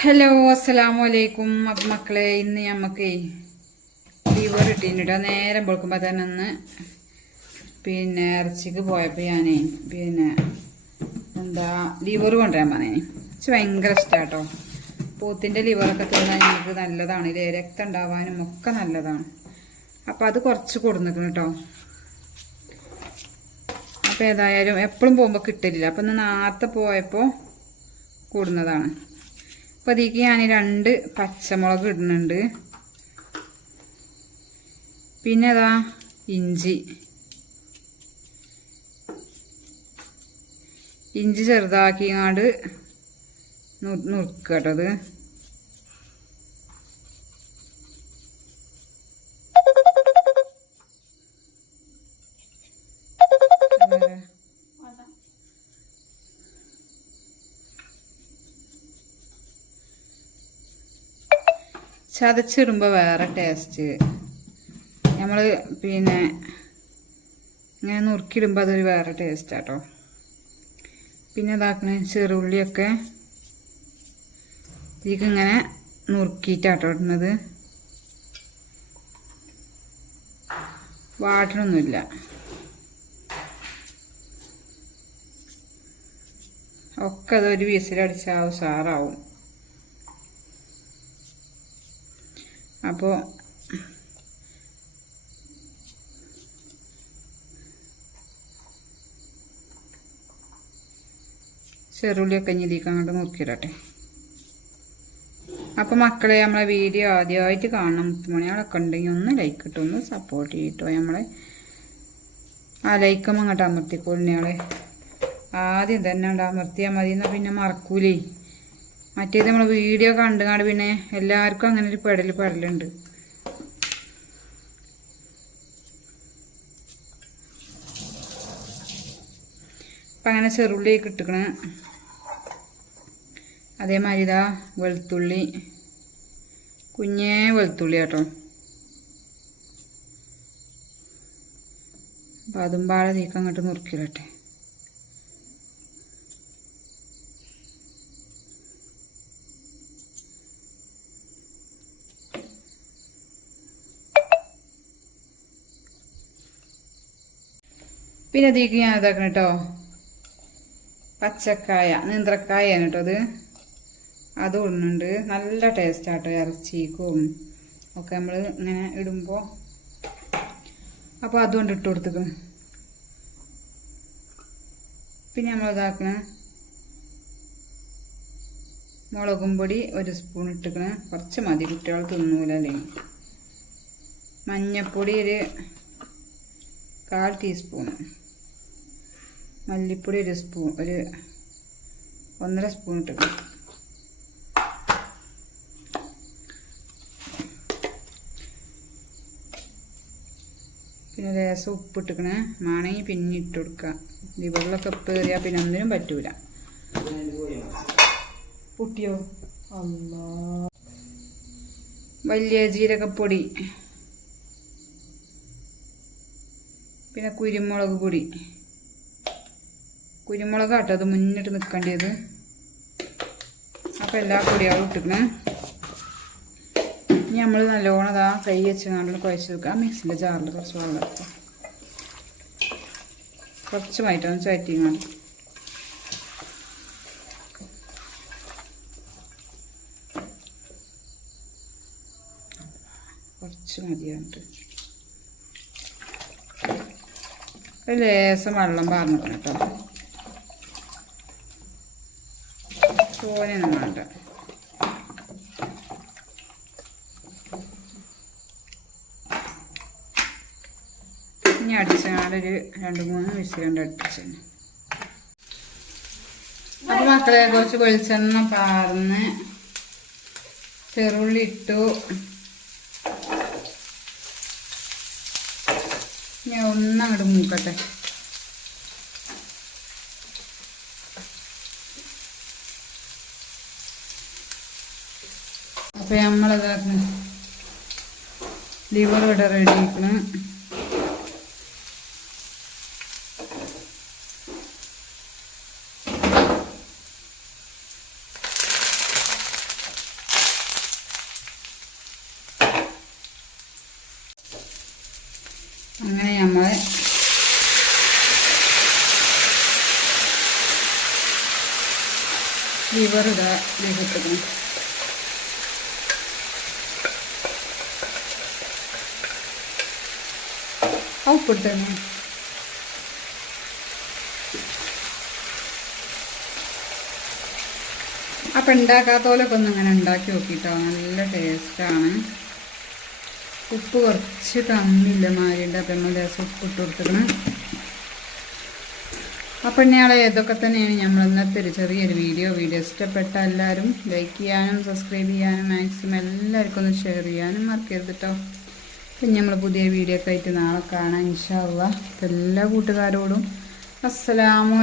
Hello അസ്സലാമു അലൈക്കും അപ്പം മക്കളെ ഇന്ന് നമുക്ക് ലിവർ ഇട്ടിട്ടോ നേരം പൊളിക്കുമ്പോൾ തന്നെ ഒന്ന് പിന്നെ ഇറച്ചിക്ക് പോയപ്പോൾ ഞാനേ പിന്നെ എന്താ ലിവർ കൊണ്ടുവരാൻ പറഞ്ഞേ എനിക്ക് ഭയങ്കര ഇഷ്ടമാട്ടോ പോത്തിന്റെ ലിവറൊക്കെ തിന്നാൽ ഞങ്ങൾക്ക് നല്ലതാണ്. ഇല്ലേ? രക്തം ഉണ്ടാവാനും ഒക്കെ നല്ലതാണ്. അപ്പം അത് കുറച്ച് കൊടുന്നിക്കണം കേട്ടോ അപ്പം ഏതായാലും എപ്പോഴും പോകുമ്പോൾ കിട്ടില്ല അപ്പം ഇന്ന് നേരത്തെ പോയപ്പോൾ കൂടുന്നതാണ്. അപ്പോൾ ഞാൻ രണ്ട് പച്ചമുളക് ഇടുന്നുണ്ട്. പിന്നെ അതാ ഇഞ്ചി. ഇഞ്ചി ചെറുതാക്കിങ്ങാണ്ട് നുറുക്കുക അത്. ചതച്ചിടുമ്പോൾ വേറെ ടേസ്റ്റ് നമ്മൾ പിന്നെ ഇങ്ങനെ നുറുക്കിയിടുമ്പോൾ അതൊരു വേറെ ടേസ്റ്റ് ആട്ടോ. പിന്നെ ഇതാക്കണ ചെറുള്ളിയൊക്കെ ഇതിലേക്ക് ഇങ്ങനെ നുറുക്കിയിട്ടാട്ടോ ഇടുന്നത്. വാട്ടണമൊന്നുമില്ല ഒക്കെ അതൊരു വിസിലടിച്ചാൽ ഉഷാറാവും അപ്പോൾ ചെറുള്ളിയൊക്കെ ഇഞ്ഞിലേക്ക് അങ്ങോട്ട് നോക്കിയിടട്ടെ അപ്പോൾ മക്കളെ നമ്മളെ വീഡിയോ ആദ്യമായിട്ട് കാണണം. മുത്തുമണികളൊക്കെ ഉണ്ടെങ്കിൽ ഒന്ന് ലൈക്ക് ഇട്ടു ഒന്ന് സപ്പോർട്ട് ചെയ്തിട്ടോ നമ്മളെ ആ ലൈക്കും അങ്ങോട്ട് അമർത്തിക്കോളിനെ ആദ്യം തന്നെ അമർത്തിയാൽ മതി. എന്നാൽ പിന്നെ മറക്കൂലേ? മറ്റേത് നമ്മൾ വീഡിയോ കണ്ടുകാണ്ട് പിന്നെ എല്ലാവർക്കും അങ്ങനെ ഒരു പെടൽ പെടലുണ്ട്. അപ്പം അങ്ങനെ ചെറുള്ളിയൊക്കെ ഇട്ടിക്കണ് അതേമാതിരി ഇതാ വെളുത്തുള്ളി. കുഞ്ഞേ വെളുത്തുള്ളി കേട്ടോ. അപ്പം അതും പാടെ തീക്കം അങ്ങോട്ട് നുറുക്കിയിടട്ടെ. പിന്നെ അതിലേക്ക് ഞാൻ ഇതാക്കണം കേട്ടോ പച്ചക്കായ നീന്ത്രക്കായാണ് കേട്ടോ അത് അത് ഇടുന്നുണ്ട്. നല്ല ടേസ്റ്റ് ആട്ടോ ഇറച്ചിക്കും. ഒക്കെ നമ്മൾ ഇങ്ങനെ ഇടുമ്പോൾ അപ്പോൾ അതുകൊണ്ട് ഇട്ട് കൊടുത്തു പിന്നെ നമ്മൾ ഇതാക്കണ. മുളകും പൊടി ഒരു സ്പൂൺ ഇട്ടിക്കണ. കുറച്ച് മതി കുട്ടികൾ തിന്നൂലല്ലേ. മഞ്ഞപ്പൊടി ഒരു കാൽ ടീസ്പൂൺ മല്ലിപ്പൊടി ഒരു സ്പൂൺ ഒരു ഒന്നര സ്പൂൺ ഇട്ടിട്ട്. പിന്നെ ലേശം ഉപ്പ് ഇട്ടിക്കണേ. മാണെങ്കിൽ പിന്നെ ഇട്ട് കൊടുക്കുക ലിവറിലൊക്കെ ഉപ്പ് കയറിയാൽ പിന്നെ ഒന്നിനും പറ്റൂല. പൊട്ടിയോ? അല്ലാ വലിയ ജീരകപ്പൊടി. പിന്നെ കുരുമുളക് പൊടി. കുരുമുളക് ആട്ടോ അത് മുന്നിട്ട് നിൽക്കേണ്ടത്. അപ്പോൾ എല്ലാ പൊടികളും ഇട്ടിക്കണേ ഇനി നമ്മൾ നല്ലോണം അതാ കൈ വെച്ച് നല്ല കുഴച്ച് വെക്കുക. മിക്സിന്റെ ജാറിൽ കുറച്ച് വെള്ളം എടുക്കുക കുറച്ച് മായിട്ടൊന്ന് ചുവറ്റിങ്ങാണ്ട് കുറച്ച് മതിയാണ്ട് ലേസം വെള്ളം പാർന്നു കേട്ടോ. തോനെയൊന്നും വേണ്ട ഇനി അടിച്ചാലൊരു രണ്ട് മൂന്ന് വിസിലുണ്ട് അടിച്ചു അപ്പൊ മക്കളെ കുറച്ച് വെളിച്ചെണ്ണ പാർന്ന് ചെറുള്ളി ഇട്ടു. ഞാൻ ഒന്നങ്ങോട്ട് മൂക്കട്ടെ. അപ്പോൾ നമ്മളിതാക്കണം ലിവർ ഇവിടെ റെഡി ആക്കണം അങ്ങനെ നമ്മൾ ലിവർ ഇതാ ലിവർ എടുക്കണം ഉപ്പിട്ടു അപ്പം ഉണ്ടാക്കാത്തോലൊക്കെ ഒന്ന് അങ്ങനെ ഉണ്ടാക്കി നോക്കിട്ടോ. നല്ല ടേസ്റ്റാണ് ഉപ്പ് കുറച്ച് തന്നില്ല മാരിയുടെ അപ്പം നമ്മൾ ദിവസം ഉപ്പ് ഇട്ട് കൊടുത്തിരുന്നു അപ്പം ഇന്നയാളെ ഇതൊക്കെ തന്നെയാണ് നമ്മൾ ഇന്നത്തെ ഒരു ചെറിയൊരു വീഡിയോ. വീഡിയോ ഇഷ്ടപ്പെട്ട എല്ലാവരും ലൈക്ക് ചെയ്യാനും സബ്സ്ക്രൈബ് ചെയ്യാനും മാക്സിമം എല്ലാവർക്കും ഒന്ന് ഷെയർ ചെയ്യാനും മറക്കരുത് കേട്ടോ അപ്പം നമ്മൾ പുതിയ വീഡിയോ ഒക്കെ ആയിട്ട് നാളെ കാണാം ഇൻഷാല്ല എല്ലാ കൂട്ടുകാരോടും അസ്സലാമു